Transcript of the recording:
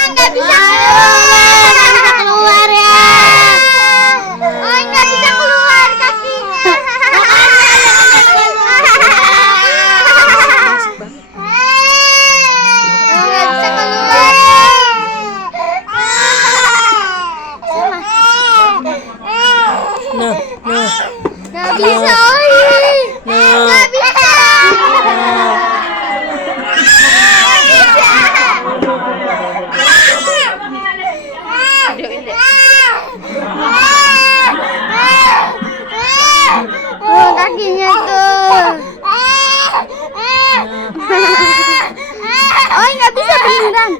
Nggak bisa keluar ya. Oh, nggak bisa keluar kakinya. Nggak bisa keluar. Nggak bisa, Oi. Nggak bisa. Oh, kakinya tuh. Oh, nggak bisa beneran.